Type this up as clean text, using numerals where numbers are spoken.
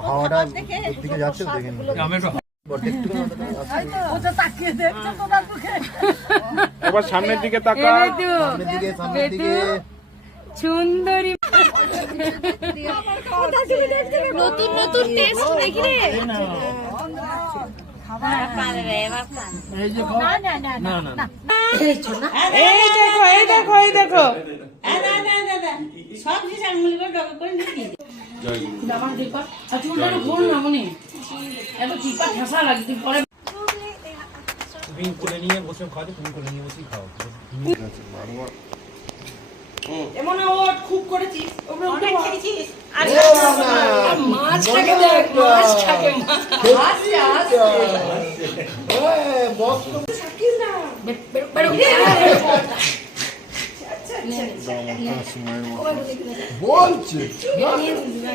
হাওয়াটা দিকে যাচ্ছে দেখেন এবার সামনের দিকে তাকা, সামনের দিকে সুন্দরী নতুন নতুন টেস্ট দেখি রে এই দেখো তুমি কোলে নিয়ে বসে খাও, তুমি কোলে নিয়ে বসে খাও। এমন খুব করেছিস মাছ থাকে দেখ মাছ থাকে বলছে